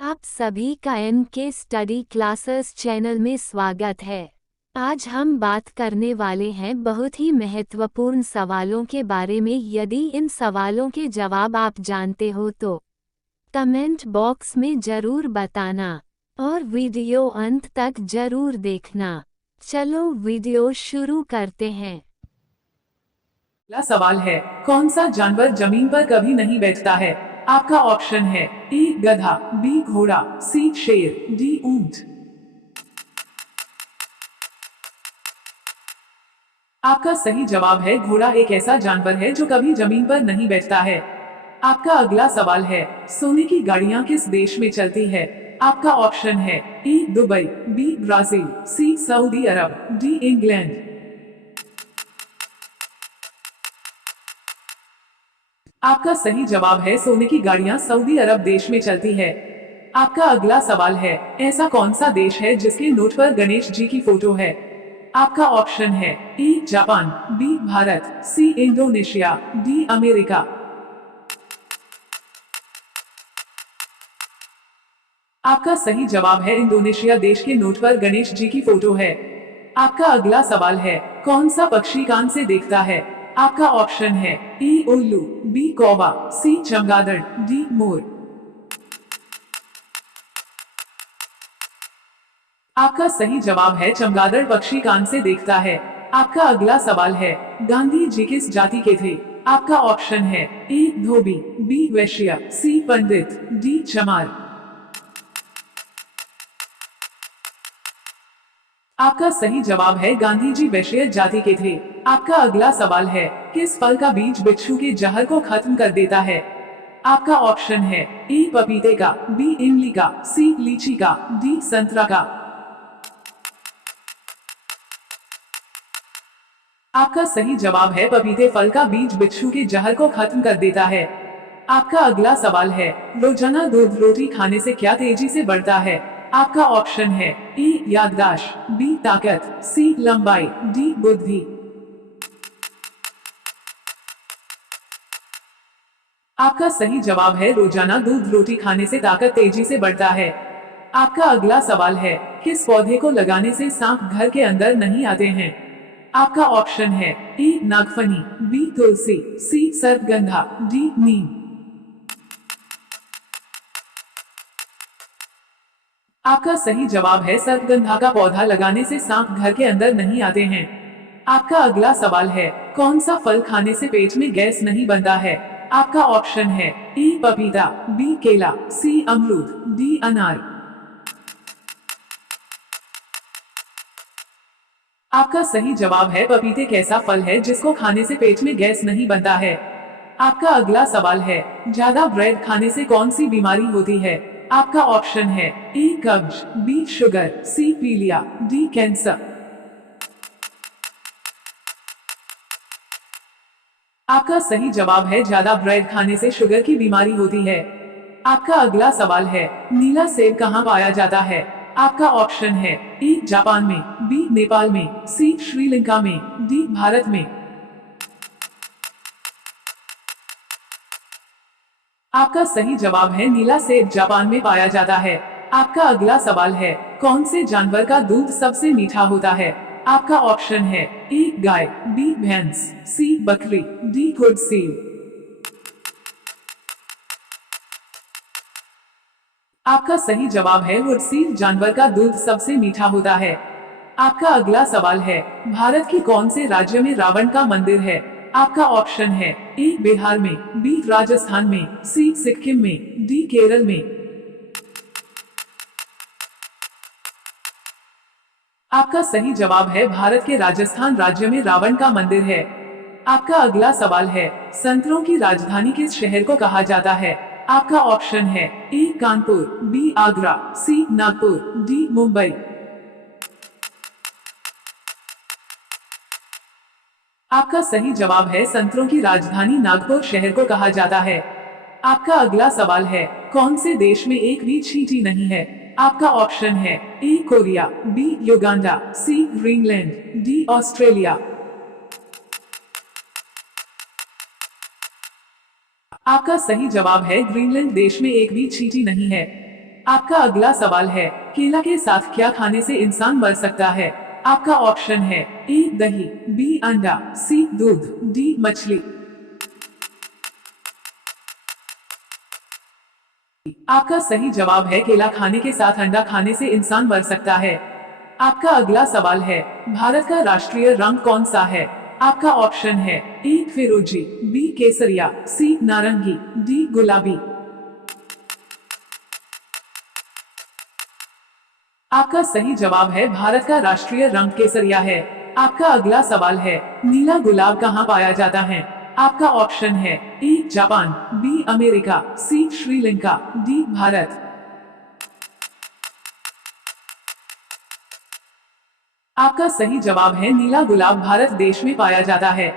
आप सभी का के स्टडी क्लासेस चैनल में स्वागत है। आज हम बात करने वाले हैं बहुत ही महत्वपूर्ण सवालों के बारे में। यदि इन सवालों के जवाब आप जानते हो तो कमेंट बॉक्स में जरूर बताना और वीडियो अंत तक जरूर देखना। चलो वीडियो शुरू करते हैं। अगला सवाल है, कौन सा जानवर जमीन पर कभी नहीं बैठता है? आपका ऑप्शन है ए गधा, बी घोड़ा, सी शेर, डी ऊंट। आपका सही जवाब है घोड़ा एक ऐसा जानवर है जो कभी जमीन पर नहीं बैठता है। आपका अगला सवाल है, सोने की गाड़ियां किस देश में चलती है? आपका ऑप्शन है A Dubai, B Brazil, C Saudi Arab, D England. आपका सही जवाब है सोने की गाड़ियां सऊदी अरब देश में चलती है। आपका अगला सवाल है, ऐसा कौन सा देश है जिसके नोट पर गणेश जी की फोटो है? आपका ऑप्शन है A Japan, B Bharat, C Indonesia, D America. आपका सही जवाब है इंडोनेशिया देश के नोट पर गणेश जी की फोटो है। आपका अगला सवाल है, कौन सा पक्षी कान से देखता है? आपका ऑप्शन है ए उल्लू, बी कौवा, सी चमगादड़, डी मोर। आपका सही जवाब है चमगादड़ पक्षी कान से देखता है। आपका अगला सवाल है, गांधी जी किस जाति के थे? आपका ऑप्शन है ए धोबी, बी वैश्य, सी पंडित, डी चमार। आपका सही जवाब है गांधी जी वैश्य जाति के थे। आपका अगला सवाल है, किस फल का बीज बिच्छू के जहर को खत्म कर देता है? आपका ऑप्शन है ए पपीते का, बी इमली का, सी लीची का, डी संतरा का। आपका सही जवाब है पपीते फल का बीज बिच्छू के जहर को खत्म कर देता है। आपका अगला सवाल है, रोजाना दूध रोटी खाने से क्या तेजी से बढ़ता है? आपका ऑप्शन है ए याददाश्त, बी ताकत, सी लंबाई, डी बुद्धि। आपका सही जवाब है रोजाना दूध रोटी खाने से ताकत तेजी से बढ़ता है। आपका अगला सवाल है, किस पौधे को लगाने से सांप घर के अंदर नहीं आते हैं? आपका ऑप्शन है ए नागफनी, बी तुलसी, सी सर्पगंधा, डी नीम। आपका सही जवाब है सर्पगंधा का पौधा लगाने से सांप घर के अंदर नहीं आते हैं। आपका अगला सवाल है, कौन सा फल खाने से पेट में गैस नहीं बनता है? आपका ऑप्शन है ए पपीता, बी केला, सी अमरूद, डी अनार। आपका सही जवाब है पपीते एक ऐसा फल है जिसको खाने से पेट में गैस नहीं बनता है। आपका अगला सवाल है, ज्यादा ब्रेड खाने से कौन सी बीमारी होती है? आपका ऑप्शन है ए कब्ज, बी शुगर, सी पीलिया, डी कैंसर। आपका सही जवाब है ज्यादा ब्रेड खाने से शुगर की बीमारी होती है। आपका अगला सवाल है, नीला सेब कहाँ पाया जाता है? आपका ऑप्शन है ए जापान में, बी नेपाल में, सी श्रीलंका में, डी भारत में। आपका सही जवाब है नीला सेब जापान में पाया जाता है। आपका अगला सवाल है, कौन से जानवर का दूध सबसे मीठा होता है? आपका ऑप्शन है ए गाय, बी भैंस, सी बकरी, डी घुड़सील। आपका सही जवाब है घुड़सील जानवर का दूध सबसे मीठा होता है। आपका अगला सवाल है, भारत के कौन से राज्य में रावण का मंदिर है? आपका ऑप्शन है ए बिहार में, बी राजस्थान में, सी सिक्किम में, डी केरल में। आपका सही जवाब है भारत के राजस्थान राज्य में रावण का मंदिर है। आपका अगला सवाल है, संतरों की राजधानी किस शहर को कहा जाता है? आपका ऑप्शन है ए कानपुर, बी आगरा, सी नागपुर, डी मुंबई। आपका सही जवाब है संतरों की राजधानी नागपुर शहर को कहा जाता है। आपका अगला सवाल है, कौन से देश में एक भी चींटी नहीं है? आपका ऑप्शन है A Korea, B Uganda, C Greenland, D Australia. आपका सही जवाब है ग्रीनलैंड देश में एक भी चींटी नहीं है। आपका अगला सवाल है, केला के साथ क्या खाने से इंसान मर सकता है? आपका ऑप्शन है ए दही, बी अंडा, सी दूध, डी मछली। आपका सही जवाब है केला खाने के साथ अंडा खाने से इंसान मर सकता है। आपका अगला सवाल है, भारत का राष्ट्रीय रंग कौन सा है? आपका ऑप्शन है ए फिरोजी, बी केसरिया, सी नारंगी, डी गुलाबी। आपका सही जवाब है भारत का राष्ट्रीय रंग केसरिया है। आपका अगला सवाल है, नीला गुलाब कहाँ पाया जाता है? आपका ऑप्शन है A Japan, B America, C Sri Lanka, D Bharat. आपका सही जवाब है नीला गुलाब भारत देश में पाया जाता है।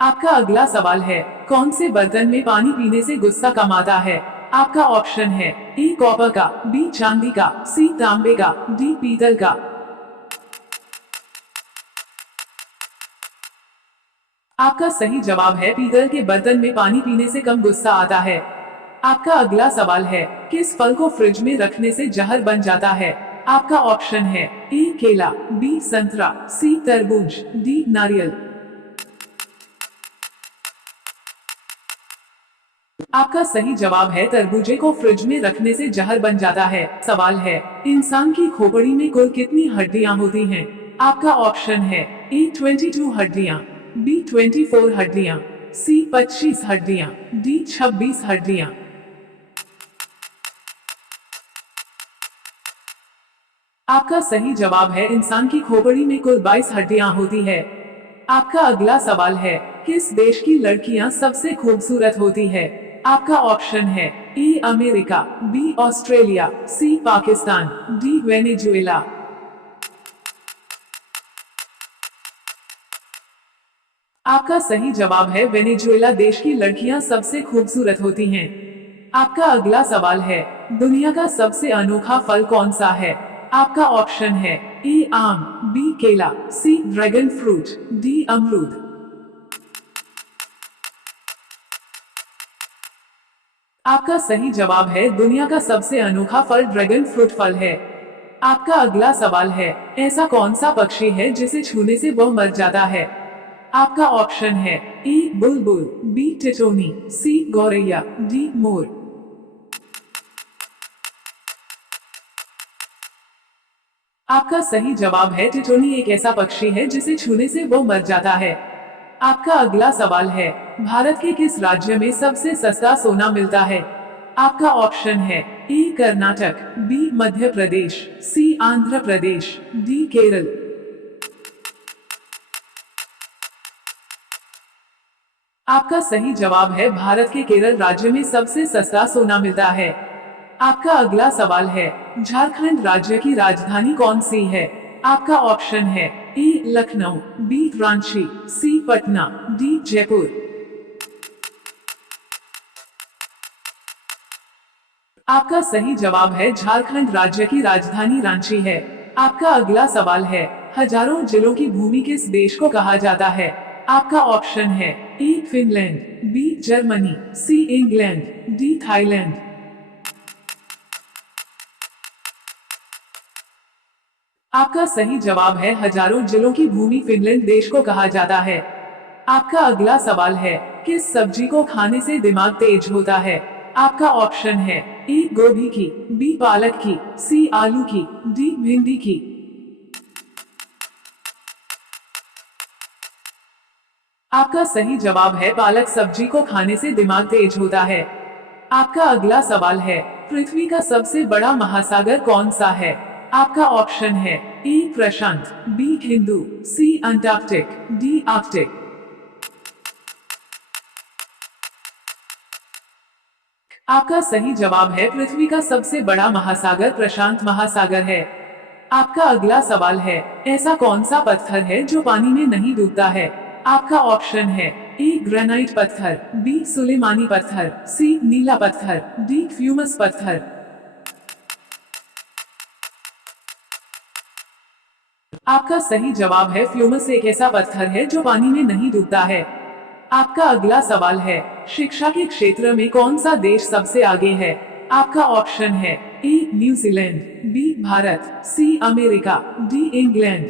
आपका अगला सवाल है, कौन से बर्तन में पानी पीने से गुस्सा कम आता है? आपका ऑप्शन है ए कॉपर का, बी चांदी का, सी तांबे का, डी पीतल का। आपका सही जवाब है पीतल के बर्तन में पानी पीने से कम गुस्सा आता है। आपका अगला सवाल है, किस फल को फ्रिज में रखने से जहर बन जाता है? आपका ऑप्शन है ए केला, बी संतरा, सी तरबूज, डी नारियल। आपका सही जवाब है तरबूजे को फ्रिज में रखने से जहर बन जाता है। सवाल है, इंसान की खोपड़ी में कुल कितनी हड्डियां होती हैं? आपका ऑप्शन है ए 22 हड्डियां, बी 24 हड्डियां, सी 25 हड्डियां, डी 26 हड्डियां। आपका सही जवाब है इंसान की खोपड़ी में कुल 22 हड्डियां होती है। आपका अगला सवाल है, किस देश की लड़कियां सबसे खूबसूरत होती है? आपका ऑप्शन है A America, B Australia, C Pakistan, D Venezuela. आपका सही जवाब है वेनेजुएला देश की लड़कियां सबसे खूबसूरत होती हैं। आपका अगला सवाल है, दुनिया का सबसे अनोखा फल कौन सा है? आपका ऑप्शन है ए आम, बी केला, सी ड्रैगन फ्रूट, डी अमरूद। आपका सही जवाब है दुनिया का सबसे अनोखा फल ड्रैगन फ्रूट फल है। आपका अगला सवाल है, ऐसा कौन सा पक्षी है जिसे छूने से वह मर जाता है? आपका ऑप्शन है ए बुलबुल, बी टिटोनी, सी गौरैया, डी मोर। आपका सही जवाब है टिटोनी एक ऐसा पक्षी है जिसे छूने से वो मर जाता है। आपका अगला सवाल है, भारत के किस राज्य में सबसे सस्ता सोना मिलता है? आपका ऑप्शन है ए कर्नाटक, बी मध्य प्रदेश, सी आंध्र प्रदेश, डी केरल। आपका सही जवाब है भारत के केरल राज्य में सबसे सस्ता सोना मिलता है। आपका अगला सवाल है, झारखंड राज्य की राजधानी कौन सी है? आपका ऑप्शन है ए लखनऊ, बी रांची, सी पटना, डी जयपुर। आपका सही जवाब है झारखंड राज्य की राजधानी रांची है। आपका अगला सवाल है, हजारों जिलों की भूमि किस देश को कहा जाता है? आपका ऑप्शन है A Finland, B Germany, C England, D Thailand. आपका सही जवाब है हजारों जिलों की भूमि फिनलैंड देश को कहा जाता है। आपका अगला सवाल है, किस सब्जी को खाने से दिमाग तेज होता है? आपका ऑप्शन है ए गोभी की, बी पालक की, सी आलू की, डी भिंडी की। आपका सही जवाब है पालक सब्जी को खाने से दिमाग तेज होता है। आपका अगला सवाल है, पृथ्वी का सबसे बड़ा महासागर कौन सा है? आपका ऑप्शन है ए प्रशांत, बी हिंदू, सी अंटार्कटिक, डी आर्कटिक। आपका सही जवाब है पृथ्वी का सबसे बड़ा महासागर प्रशांत महासागर है। आपका अगला सवाल है, ऐसा कौन सा पत्थर है जो पानी में नहीं डूबता है? आपका ऑप्शन है ए ग्रेनाइट पत्थर, बी सुलेमानी पत्थर, सी नीला पत्थर, डी फ्यूमस पत्थर। आपका सही जवाब है फ्यूमस एक ऐसा पत्थर है जो पानी में नहीं डूबता है। आपका अगला सवाल है, शिक्षा के क्षेत्र में कौन सा देश सबसे आगे है? आपका ऑप्शन है A New Zealand, B Bharat, C America, D England.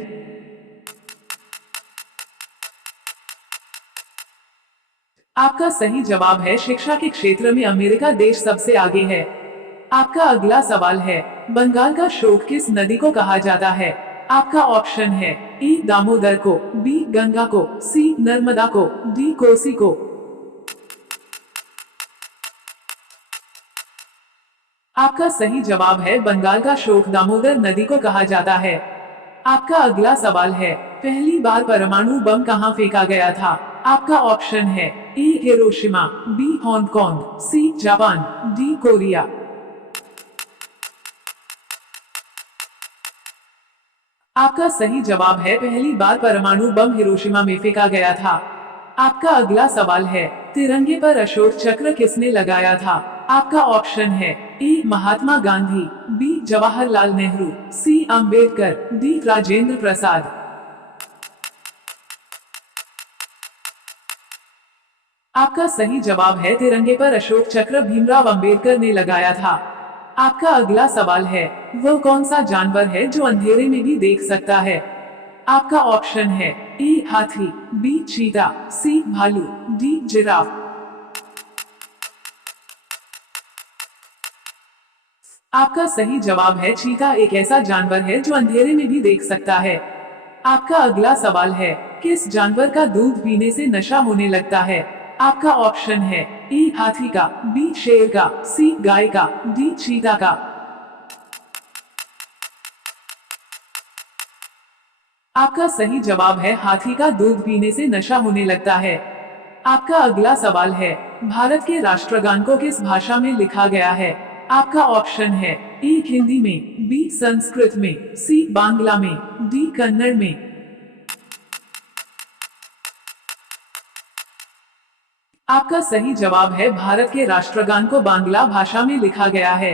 आपका सही जवाब है शिक्षा के क्षेत्र में अमेरिका देश सबसे आगे है। आपका अगला सवाल है, बंगाल का शोक किस नदी को कहा जाता है? आपका ऑप्शन है ए दामोदर को, बी गंगा को, सी नर्मदा को, डी कोसी को। आपका सही जवाब है बंगाल का शोक दामोदर नदी को कहा जाता है। आपका अगला सवाल है, पहली बार परमाणु बम कहां फेंका गया था? आपका ऑप्शन है A Hiroshima, B Hong Kong, C Japan, D Korea. आपका सही जवाब है पहली बार परमाणु बम हिरोशिमा में फेंका गया था। आपका अगला सवाल है, तिरंगे पर अशोक चक्र किसने लगाया था? आपका ऑप्शन है ए महात्मा गांधी, बी जवाहरलाल नेहरू, सी अंबेडकर, डी राजेंद्र प्रसाद। आपका सही जवाब है तिरंगे पर अशोक चक्र भीमराव अंबेडकर ने लगाया था। आपका अगला सवाल है, वो कौन सा जानवर है जो अंधेरे में भी देख सकता है? आपका ऑप्शन है ए हाथी, बी चीता, सी भालू, डी जिराफ। आपका सही जवाब है चीता एक ऐसा जानवर है जो अंधेरे में भी देख सकता है। आपका अगला सवाल है, किस जानवर का दूध पीने से नशा होने लगता है? आपका ऑप्शन है ए हाथी का, बी शेर का, सी गाय का, डी चीता का। आपका सही जवाब है हाथी का दूध पीने से नशा होने लगता है। आपका अगला सवाल है, भारत के राष्ट्रगान को किस भाषा में लिखा गया है? आपका ऑप्शन है ए हिंदी में, बी संस्कृत में, सी बांग्ला में, डी कन्नड़ में। आपका सही जवाब है भारत के राष्ट्रगान को बांग्ला भाषा में लिखा गया है।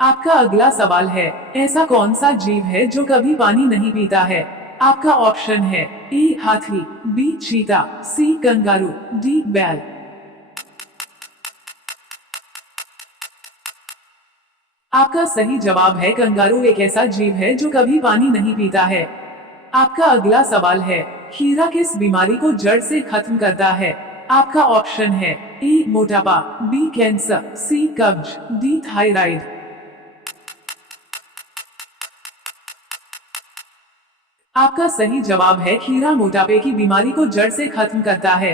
आपका अगला सवाल है, ऐसा कौन सा जीव है जो कभी पानी नहीं पीता है? आपका ऑप्शन है ए हाथी, बी चीता, सी कंगारू, डी बैल। आपका सही जवाब है कंगारू एक ऐसा जीव है जो कभी पानी नहीं पीता है। आपका अगला सवाल है, खीरा किस बीमारी को जड़ से खत्म करता है? आपका ऑप्शन है ए मोटापा, बी कैंसर, सी कब्ज, डी थायराइड। आपका सही जवाब है खीरा मोटापे की बीमारी को जड़ से खत्म करता है।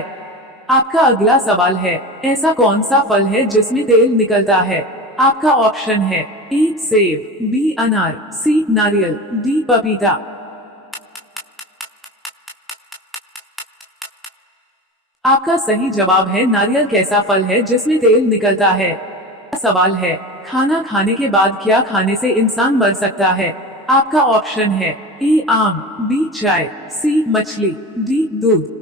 आपका अगला सवाल है, ऐसा कौन सा फल है जिसमें तेल निकलता है? आपका ऑप्शन है ए सेब, बी अनार, सी नारियल, डी पपीता। आपका सही जवाब है नारियल कैसा फल है जिसमें तेल निकलता है। सवाल है, खाना खाने के बाद क्या खाने से इंसान मर सकता है? आपका ऑप्शन है ए आम, बी चाय, सी मछली, डी दूध।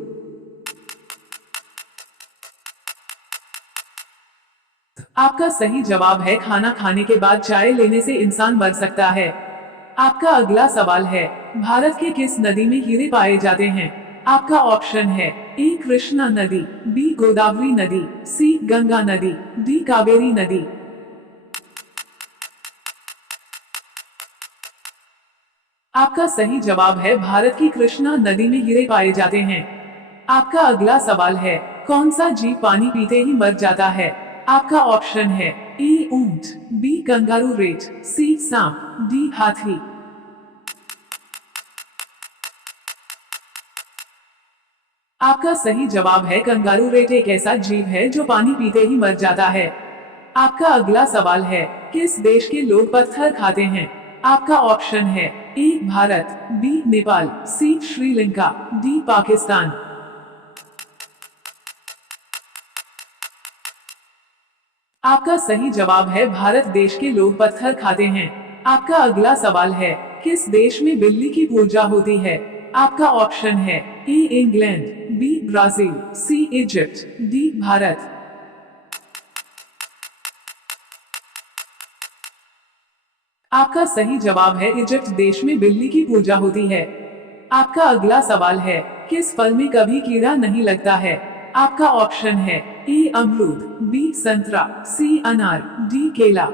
आपका सही जवाब है खाना खाने के बाद चाय लेने से इंसान मर सकता है। आपका अगला सवाल है, भारत के किस नदी में हीरे पाए जाते हैं? आपका ऑप्शन है ए कृष्णा नदी, बी गोदावरी नदी, सी गंगा नदी, डी कावेरी नदी। आपका सही जवाब है भारत की कृष्णा नदी में हीरे पाए जाते हैं। आपका अगला सवाल है, कौन सा जीव पानी पीते ही मर जाता है? आपका ऑप्शन है ए ऊंट, बी कंगारू रेट, सी सांप, डी हाथी। आपका सही जवाब है कंगारू रेट एक ऐसा जीव है जो पानी पीते ही मर जाता है। आपका अगला सवाल है, किस देश के लोग पत्थर खाते हैं? आपका ऑप्शन है A Bharat, B Nepal, C Sri Lanka, D Pakistan. आपका सही जवाब है भारत देश के लोग पत्थर खाते हैं। आपका अगला सवाल है, किस देश में बिल्ली की पूजा होती है? आपका ऑप्शन है A England, B Brazil, C Egypt, D Bharat. आपका सही जवाब है इजिप्ट देश में बिल्ली की पूजा होती है। आपका अगला सवाल है, किस फल में कभी कीड़ा नहीं लगता है? आपका ऑप्शन है ए अमरूद, बी संतरा, सी अनार, डी केला।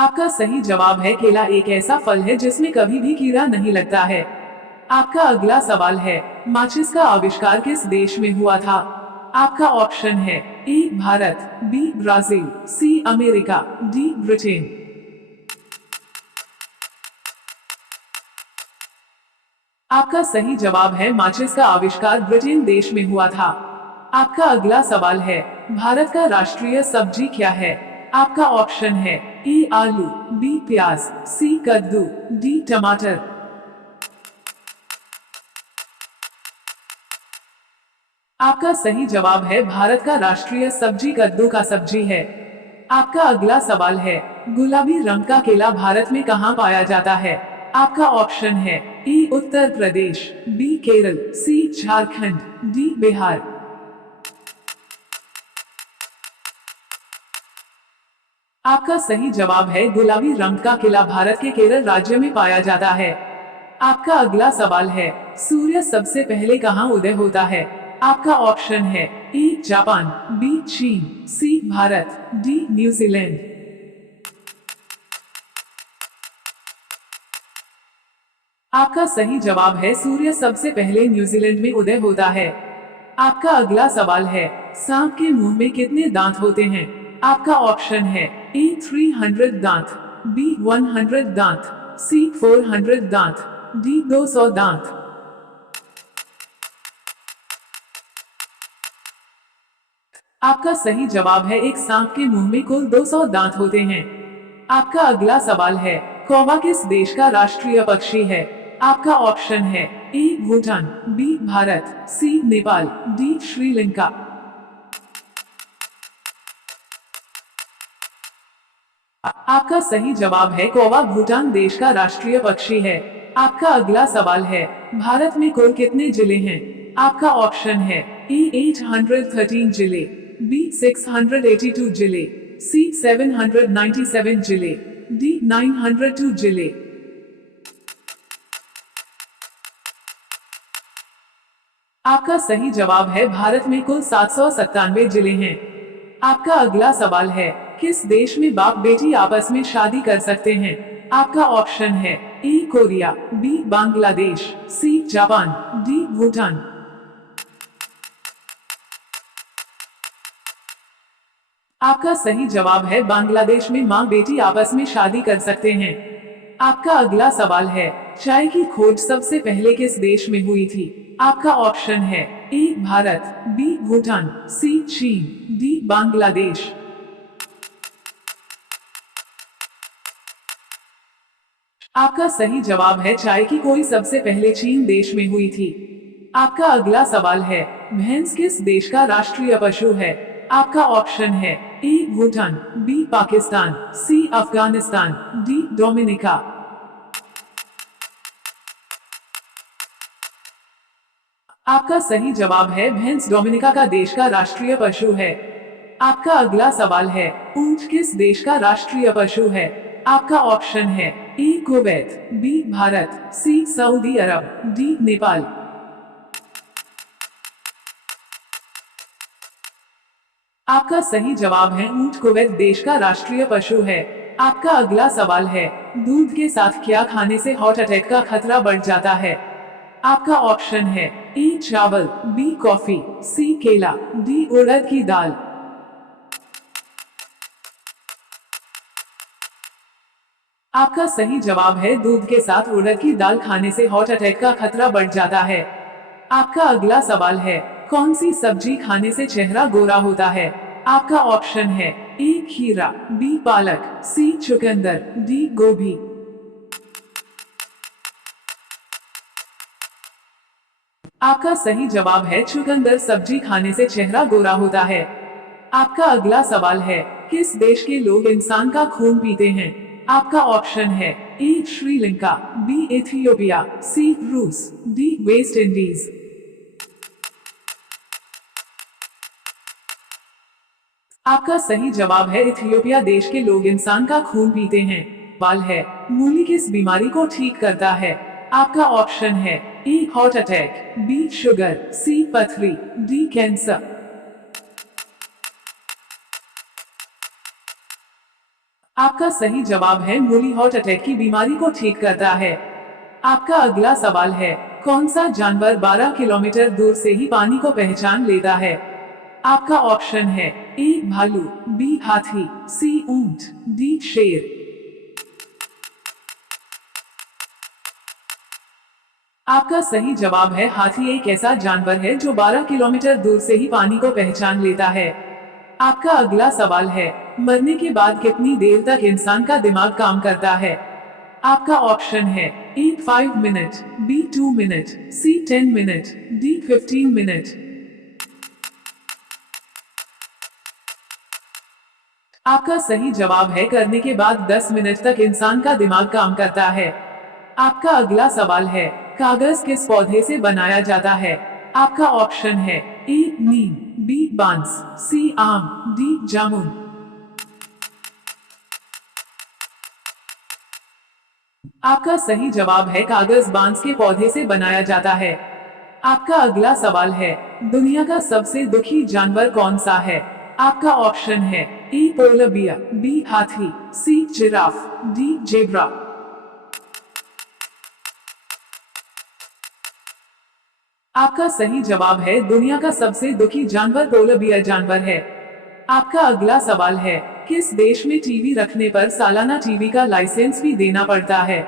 आपका सही जवाब है केला एक ऐसा फल है जिसमें कभी भी कीड़ा नहीं लगता है। आपका अगला सवाल है, माचिस का आविष्कार किस देश में हुआ था? आपका ऑप्शन है A Bharat, B Brazil, C America, D Britain. आपका सही जवाब है माचिस का आविष्कार ब्रिटेन देश में हुआ था। आपका अगला सवाल है, भारत का राष्ट्रीय सब्जी क्या है? आपका ऑप्शन है ए आलू, बी प्याज, सी कद्दू, डी टमाटर। आपका सही जवाब है भारत का राष्ट्रीय सब्जी कद्दू का सब्जी है। आपका अगला सवाल है, गुलाबी रंग का केला भारत में कहाँ पाया जाता है? आपका ऑप्शन है ए उत्तर प्रदेश, बी केरल, सी झारखंड, डी बिहार। आपका सही जवाब है गुलाबी रंग का केला भारत के केरल राज्य में पाया जाता है। आपका अगला सवाल है, सूर्य सबसे पहले कहाँ उदय होता है? आपका ऑप्शन है ए जापान, बी चीन, सी भारत, डी न्यूजीलैंड। आपका सही जवाब है सूर्य सबसे पहले न्यूजीलैंड में उदय होता है। आपका अगला सवाल है, सांप के मुंह में कितने दांत होते हैं? आपका ऑप्शन है ए 300 दांत, बी 100 दांत, सी 400 दांत, डी 200 दांत। आपका सही जवाब है एक सांप के मुंह में कुल 200 दांत होते हैं। आपका अगला सवाल है, कौवा किस देश का राष्ट्रीय पक्षी है? आपका ऑप्शन है ए भूटान, बी भारत, सी नेपाल, डी श्रीलंका। आपका सही जवाब है कौवा भूटान देश का राष्ट्रीय पक्षी है। आपका अगला सवाल है, भारत में कुल कितने जिले हैं? आपका ऑप्शन है ए 813 जिले, बी 682 जिले, सी 797 जिले, डी 902 जिले। आपका सही जवाब है भारत में कुल 797 जिले हैं। आपका अगला सवाल है, किस देश में बाप बेटी आपस में शादी कर सकते हैं? आपका ऑप्शन है A Korea, B Bangladesh, C Japan, D Bhutan. आपका सही जवाब है बांग्लादेश में माँ बेटी आपस में शादी कर सकते हैं। आपका अगला सवाल है, चाय की खोज सबसे पहले किस देश में हुई थी? आपका ऑप्शन है ए भारत, बी भूटान, सी चीन, डी बांग्लादेश। आपका सही जवाब है चाय की खोज सबसे पहले चीन देश में हुई थी। आपका अगला सवाल है, भैंस किस देश का राष्ट्रीय पशु है? आपका ऑप्शन है ए भूटान, बी पाकिस्तान, सी अफगानिस्तान, डी डोमिनिका। आपका सही जवाब है भैंस डोमिनिका का देश का राष्ट्रीय पशु है। आपका अगला सवाल है, ऊंट किस देश का राष्ट्रीय पशु है? आपका ऑप्शन है A Kuwait, B Bharat, C Saudi Arab, D Nepal. आपका सही जवाब है ऊंट कुवैत देश का राष्ट्रीय पशु है। आपका अगला सवाल है, दूध के साथ क्या खाने से हार्ट अटैक का खतरा बढ़ जाता है? आपका ऑप्शन है ए चावल, बी कॉफी, सी केला, डी उड़द की दाल। आपका सही जवाब है दूध के साथ उड़द की दाल खाने से हार्ट अटैक का खतरा बढ़ जाता है। आपका अगला सवाल है, कौन सी सब्जी खाने से चेहरा गोरा होता है? आपका ऑप्शन है ए खीरा, बी पालक, सी चुकंदर, डी गोभी। आपका सही जवाब है चुकंदर सब्जी खाने से चेहरा गोरा होता है। आपका अगला सवाल है, किस देश के लोग इंसान का खून पीते हैं? आपका ऑप्शन है ए श्रीलंका, बी इथियोपिया, सी रूस, डी वेस्ट इंडीज। आपका सही जवाब है इथियोपिया देश के लोग इंसान का खून पीते हैं। सवाल है, मूली किस बीमारी को ठीक करता है? आपका ऑप्शन है A heart attack, B sugar, C पथरी, डी कैंसर। आपका सही जवाब है मूली हार्ट अटैक की बीमारी को ठीक करता है। आपका अगला सवाल है, कौन सा जानवर 12 किलोमीटर दूर से ही पानी को पहचान लेता है? आपका ऑप्शन है ए भालू, बी हाथी, सी ऊंट, डी शेर। आपका सही जवाब है हाथी एक ऐसा जानवर है जो 12 किलोमीटर दूर से ही पानी को पहचान लेता है। आपका अगला सवाल है, मरने के बाद कितनी देर तक इंसान का दिमाग काम करता है? आपका ऑप्शन है ए 5 मिनट, बी 2 मिनट, सी 10 मिनट, डी 15 मिनट। आपका सही जवाब है करने के बाद 10 मिनट तक इंसान का दिमाग काम करता है। आपका अगला सवाल है, कागज किस पौधे से बनाया जाता है? आपका ऑप्शन है ए नीम, बी बांस, सी आम, डी जामुन। आपका सही जवाब है कागज बांस के पौधे से बनाया जाता है। आपका अगला सवाल है, दुनिया का सबसे दुखी जानवर कौन सा है? आपका ऑप्शन है ए पोलर बियर, बी हाथी, सी जिराफ, डी जेब्रा। आपका सही जवाब है दुनिया का सबसे दुखी जानवर पोलर बियर जानवर है। आपका अगला सवाल है, किस देश में टीवी रखने पर सालाना टीवी का लाइसेंस भी देना पड़ता है?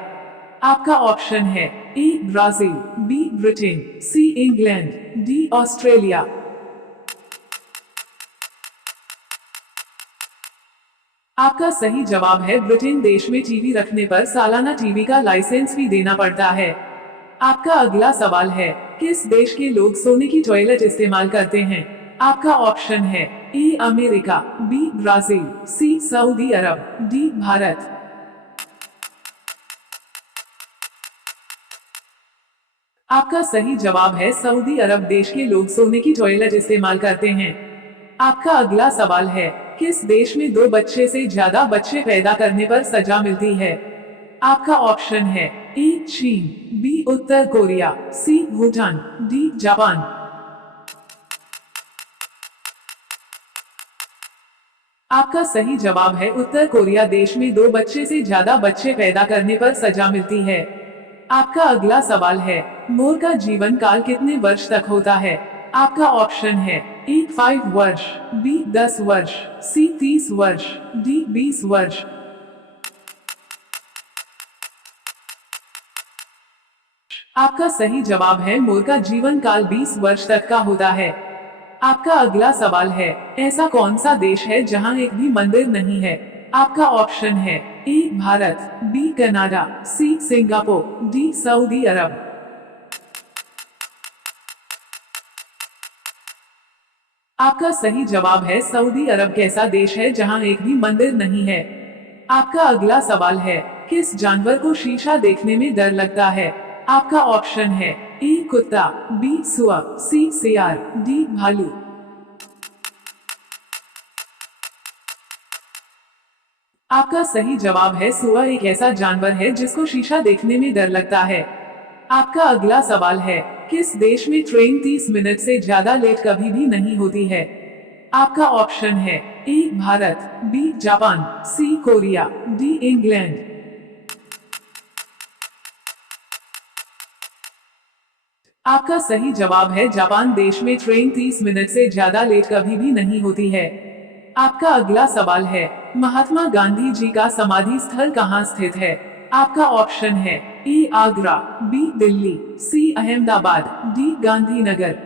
आपका ऑप्शन है A Brazil, B Britain, C England, D Australia. आपका सही जवाब है ब्रिटेन देश में टीवी रखने पर सालाना टीवी का लाइसेंस भी देना पड़ता है। आपका अगला सवाल है, किस देश के लोग सोने की टॉयलेट इस्तेमाल करते हैं? आपका ऑप्शन है A America, B Brazil, C Saudi Arab, D Bharat. आपका सही जवाब है सऊदी अरब देश के लोग सोने की टॉयलेट इस्तेमाल करते हैं। आपका अगला सवाल है, किस देश में 2 बच्चे से ज्यादा बच्चे पैदा करने पर सजा मिलती है? आपका ऑप्शन है ए चीन, बी उत्तर कोरिया, सी भूटान, डी जापान। आपका सही जवाब है उत्तर कोरिया देश में 2 बच्चे से ज्यादा बच्चे पैदा करने पर सजा मिलती है। आपका अगला सवाल है, मोर का जीवन काल कितने वर्ष तक होता है? आपका ऑप्शन है ए 5 वर्ष, बी 10 वर्ष, सी 30 वर्ष, डी 20 वर्ष। आपका सही जवाब है मोर का जीवन काल 20 वर्ष तक का होता है। आपका अगला सवाल है, ऐसा कौन सा देश है जहां एक भी मंदिर नहीं है? आपका ऑप्शन है A Bharat, B Canada, C Singapore, D Saudi Arabia. आपका सही जवाब है सऊदी अरब कैसा देश है जहां एक भी मंदिर नहीं है। आपका अगला सवाल है, किस जानवर को शीशा देखने में डर लगता है? आपका ऑप्शन है ए कुत्ता, बी सुअर, सी सियार, डी भालू। आपका सही जवाब है सुअर एक ऐसा जानवर है जिसको शीशा देखने में डर लगता है। आपका अगला सवाल है, किस देश में ट्रेन 30 मिनट से ज्यादा लेट कभी भी नहीं होती है? आपका ऑप्शन है A Bharat, B Japan, C Korea, D England. आपका सही जवाब है जापान देश में ट्रेन 30 मिनट से ज्यादा लेट कभी भी नहीं होती है। आपका अगला सवाल है, महात्मा गांधी जी का समाधि स्थल कहाँ स्थित है? आपका ऑप्शन है ए आगरा, बी दिल्ली, सी अहमदाबाद, डी गांधीनगर।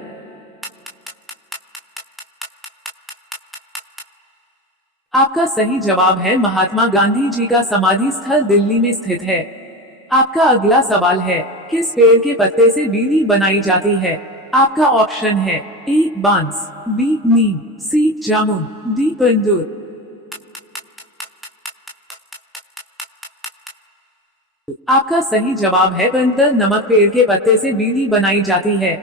आपका सही जवाब है महात्मा गांधी जी का समाधि स्थल दिल्ली में स्थित है। आपका अगला सवाल है, किस पेड़ के पत्ते से बीड़ी बनाई जाती है? आपका ऑप्शन है ए बांस, बी नीम, सी जामुन, डी पंडूर। आपका सही जवाब है पंतर नमक पेड़ के पत्ते से बीड़ी बनाई जाती है।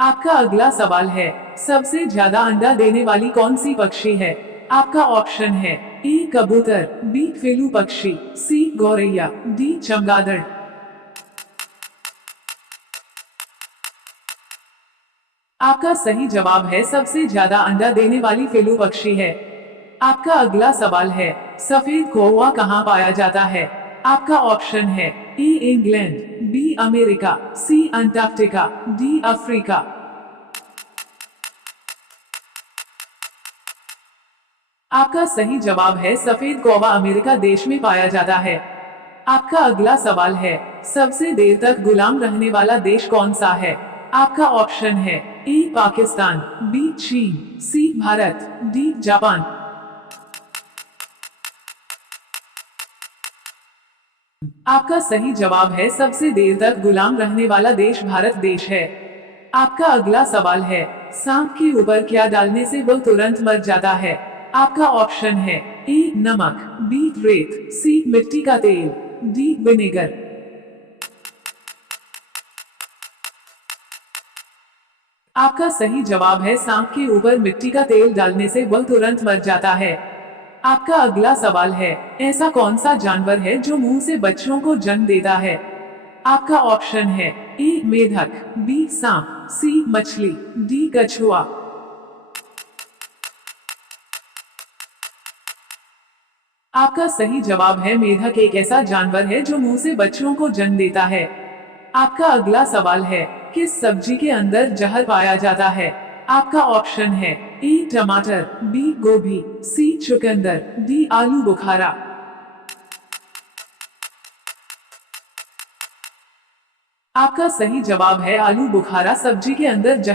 आपका अगला सवाल है, सबसे ज्यादा अंडा देने वाली कौन सी पक्षी है? आपका ऑप्शन है ए कबूतर, बी फेलू पक्षी, सी गौरैया, डी चमगादड़। आपका सही जवाब है सबसे ज्यादा अंडा देने वाली फेलू पक्षी है। आपका अगला सवाल है, सफेद कौवा कहाँ पाया जाता है? आपका ऑप्शन है A England, B America, C Antarctica, D Africa. आपका सही जवाब है सफेद कौवा अमेरिका देश में पाया जाता है। आपका अगला सवाल है, सबसे देर तक गुलाम रहने वाला देश कौन सा है? आपका ऑप्शन है ए पाकिस्तान, बी चीन, सी भारत, डी जापान। आपका सही जवाब है सबसे देर तक गुलाम रहने वाला देश भारत देश है। आपका अगला सवाल है, सांप के ऊपर क्या डालने से वह तुरंत मर जाता है? आपका ऑप्शन है ए नमक, बी रेत, सी मिट्टी का तेल, डी विनेगर। आपका सही जवाब है सांप के ऊपर मिट्टी का तेल डालने से वह तुरंत मर जाता है। आपका अगला सवाल है, ऐसा कौन सा जानवर है जो मुंह से बच्चों को जन्म देता है? आपका ऑप्शन है ए मेढक, बी सांप, सी मछली, डी कछुआ। आपका सही जवाब है मेढक एक ऐसा जानवर है जो मुंह से बच्चों को जन्म देता है। आपका अगला सवाल है, किस सब्जी के अंदर जहर पाया जाता है? आपका ऑप्शन है ए टमाटर, बी गोभी, सी चुकंदर, डी आलू बुखारा। आपका सही जवाब है आलू बुखारा सब्जी के अंदर जहर